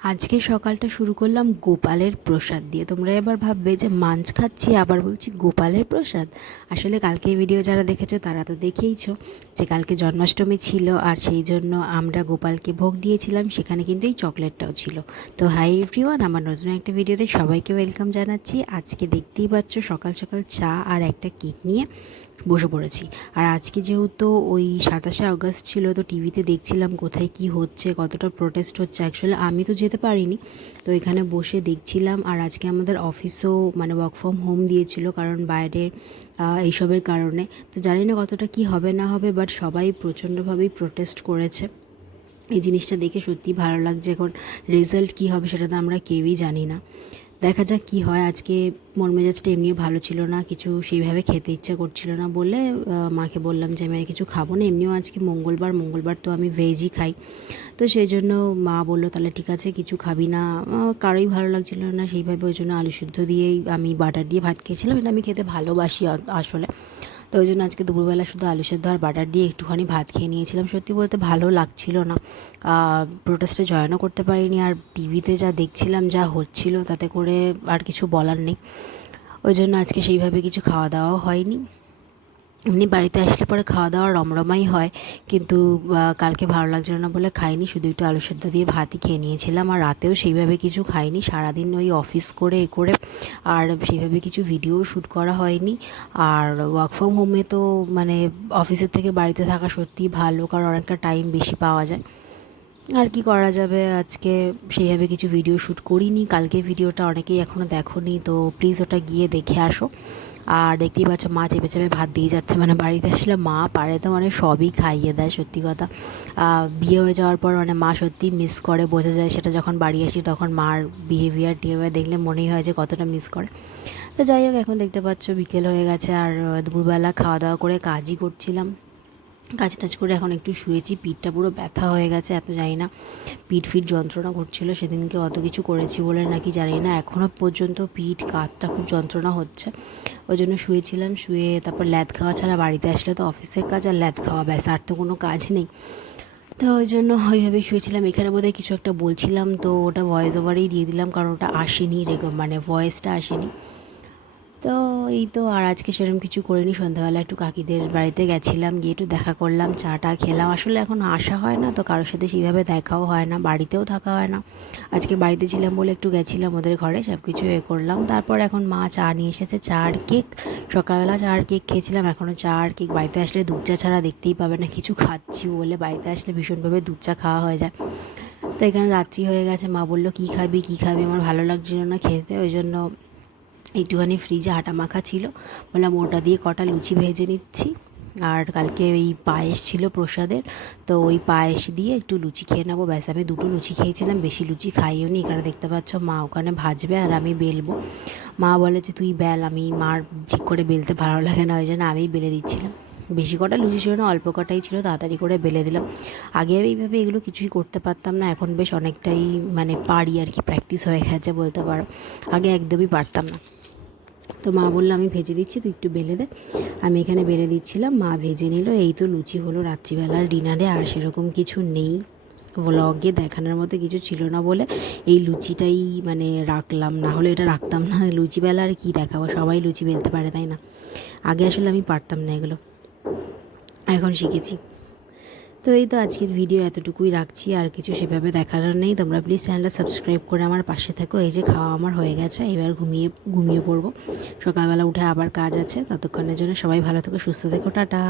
আজকে সকালটা শুরু করলাম গোপালের প্রসাদ দিয়ে। তোমরা এবার ভাববে যে মাঞ্চ খাচ্ছি, আবার বলছি গোপালের প্রসাদ? আসলে কালকে ভিডিও যারা দেখেছ, তারা তো দেখেইছো যে, কালকে জন্মাষ্টমী ছিল আর সেই জন্য আমরা গোপালকে ভোগ দিয়েছিলাম, সেখানে কিন্তু এই চকলেটটাও ছিল। তো হাই এভরিওয়ান আমার নতুন একটা ভিডিওতে সবাইকে ওয়েলকাম জানাচ্ছি। আজকে দেখতেই পাচ্ছ সকাল সকাল চা আর একটা কেক নিয়ে বসে পড়েছি। আর আজকে যেহেতু ওই সাতাশে আগস্ট ছিল, তো টিভিতে দেখছিলাম কোথায় কি হচ্ছে, কতটা প্রোটেস্ট হচ্ছে। অ্যাকচুয়ালি আমি তো যেতে পারিনি, তো এখানে বসে দেখছিলাম। আর আজকে আমাদের অফিসও মানে ওয়ার্ক ফ্রম হোম দিয়েছিল, কারণ বাইরে এইসবের কারণে। তো জানি না কতটা কি হবে, না হবে বাট সবাই প্রচণ্ডভাবেই প্রোটেস্ট করেছে। এই জিনিসটা দেখে সত্যিই ভালো লাগছে। এখন রেজাল্ট কী হবে সেটা তো আমরা কেউই জানি না। দেখা যাক কি হয়। আজকে মন মেজাজটা এমনিও ভালো ছিল না, কিছু সেইভাবে খেতে ইচ্ছা করছিল না বলে মাকে বললাম যে আমি আর কিছু খাব না। এমনিও আজকে মঙ্গলবার মঙ্গলবার তো আমি ভেজই খাই। তো সেই জন্য মা বলল, তাহলে ঠিক আছে, কিছু খাবি না। কারোই ভালো লাগছিল না, সেইভাবে ওই জন্য আলু সিদ্ধ দিয়েই আমি বাটার দিয়ে ভাত খেয়েছিলাম। এটা আমি খেতে ভালোবাসি আসলে। তো ওই জন্য আজকে দুপুরবেলা শুধু আলু সেদ্ধ আর বাটার দিয়ে একটুখানি ভাত খেয়ে নিয়েছিলাম। সত্যি বলতে ভালো লাগছিল না। প্রোটেস্টে জয়েনও করতে পারিনি আর টিভিতে যা দেখছিলাম, যা হচ্ছিল তাতে করে আর কিছু বলার নেই। ওই জন্য আজকে সেইভাবে কিছু খাওয়া দাওয়াও হয়নি। এমনি বাড়িতে আসলে পরে খাওয়া দাওয়া রমরমাই হয়। কিন্তু কালকে ভালো লাগছিল না বলে খাইনি। শুধু একটু আলু সেদ্ধ দিয়ে ভাতই খেয়ে নিয়েছিলাম। আর রাতেও সেইভাবে কিছু খাইনি। সারাদিন ওই অফিস করে, এ করে, আর সেইভাবে কিছু ভিডিও শ্যুট করা হয়নি। আর ওয়ার্ক ফ্রম হোমে তো মানে অফিসের থেকে বাড়িতে থাকা সত্যিই ভালো। কারণ অনেকটা টাইম বেশি পাওয়া যায়। আর কি করা যাবে? আজকে সেইভাবে কিছু ভিডিও শ্যুট করিনি। কালকে ভিডিওটা অনেকেই এখনও দেখোনি, তো প্লিজ ওটা গিয়ে দেখে আসো। আর দেখতেই পাচ্ছ, মা চেপে চেপে ভাত দিয়ে যাচ্ছে। মানে বাড়িতে আসলে মা পারে তো মানে সবই খাইয়ে দেয়, সত্যি কথা। বিয়ে হয়ে যাওয়ার পর মানে মা সত্যি মিস করে, বোঝা যায় সেটা যখন বাড়ি আসি তখন মার বিহেভিয়ার টিহেভিয়ার দেখলে মনেই হয় যে কতটা মিস করে। তো যাই হোক, এখন দেখতে পাচ্ছ বিকেল হয়ে গেছে, আর দুপুরবেলা খাওয়া দাওয়া করে কাজই করছিলাম। কাজ টাজ করে এখন একটু শুয়েছি, পিঠটা পুরো ব্যথা হয়ে গেছে, এত জানি না পিঠ ফিট যন্ত্রণা করছিল, সেদিনকে অত কিছু করেছি বলে নাকি জানি না এখনও পর্যন্ত পিঠ কাঠটা খুব যন্ত্রণা হচ্ছে। ওই জন্য শুয়েছিলাম, শুয়ে তারপর ল্যাদ খাওয়া ছাড়া বাড়িতে আসলে তো অফিসের কাজ আর ল্যাদ খাওয়া, ব্যাস, আর তো কোনো কাজ নেই। তো ওই জন্য ওইভাবেই শুয়েছিলাম, এখানে বোধহয় কিছু একটা বলছিলাম, তো ওটা ভয়েস ওভারেই দিয়ে দিলাম, কারণ ওটা আসেনি মানে ভয়েসটা আসেনি। তো এই তো আর আজকে সেরকম কিছু করিনি। সন্ধ্যাবেলা একটু কাকিদের বাড়িতে গেছিলাম, গিয়ে একটু দেখা করলাম চাটা খেলাম। আসলে এখন আসা হয় না, তো কারোর সাথে সেইভাবে দেখাও হয় না, বাড়িতেও থাকা হয় না। আজকে বাড়িতে ছিলাম বলে একটু গেছিলাম ওদের ঘরে সব কিছু এ করলাম। তারপর এখন মা চা নিয়ে এসেছে, চা আর কেক। সকালবেলা চা আর কেক খেয়েছিলাম এখনও চা আর কেক। বাড়িতে আসলে দুধ চা ছাড়া দেখতেই পাবে না, কিছু খাচ্ছি বলে। বাড়িতে আসলে ভীষণভাবে দুধ চা খাওয়া হয়ে যায়। তো এখানে রাত্রি হয়ে গেছে, মা বলল, কী খাবি কী খাবি? আমার ভালো লাগছিল না খেতে, ওই জন্য একটুখানি ফ্রিজে আটা মাখা ছিল। বললাম, ওটা দিয়ে কটা লুচি ভেজে নিচ্ছি। আর কালকে ওই পায়েস ছিল প্রসাদের। তো ওই পায়েস দিয়ে একটু লুচি খেয়ে নেব। ব্যাস, আমি দুটো লুচি খেয়েছিলাম। বেশি লুচি খাইও নি। এখানে দেখতে পাচ্ছ, মা ওখানে ভাজবে আর আমি বেলবো। মা বলে যে, তুই বেল, আমি মার ঠিক করে বেলতে ভালো লাগে না। ওই জন্য আমিই বেলে দিচ্ছিলাম। বেশি কটা লুচি ছিল না, অল্প কটাই ছিল। তাড়াতাড়ি করে বেলে দিলাম। আগে আমি এইভাবে এগুলো কিছুই করতে পারতাম না। এখন বেশ অনেকটাই মানে পারি আর কি প্র্যাকটিস হয়ে গেছে বলতে পারো। আগে একদমই পারতাম না। তো মা বলল, আমি ভেজে দিচ্ছি, তুই একটু বেলে দে। আমি এখানে বেলে দিচ্ছিলাম, মা ভেজে নিল, এই তো লুচি হলো রাত্রিবেলার ডিনারে, আর সেরকম কিছু নেই। ব্লগে দেখানোর মতো কিছু ছিল না বলে এই লুচিটাই মানে রাখলাম, না হলে এটা রাখতাম না। লুচিবেলা আর কী দেখাবো, সবাই লুচি বেলতে পারে, তাই না? আগে আসলে আমি পারতাম না এগুলো। এখন শিখেছি। তো এই তো আজকের ভিডিও এতটুকুই রাখছি, আর কিছু সেভাবে দেখার নেই। তোমরা প্লিজ চ্যানেলটা সাবস্ক্রাইব করে আমার পাশে থাকো। এই যে খাওয়া আমার হয়ে গেছে, এবার ঘুমিয়ে ঘুমিয়ে পড়ব। সকালবেলা উঠে আবার কাজ আছে, ততক্ষণের জন্য সবাই ভালো থেকো, সুস্থ থেকো, টাটা।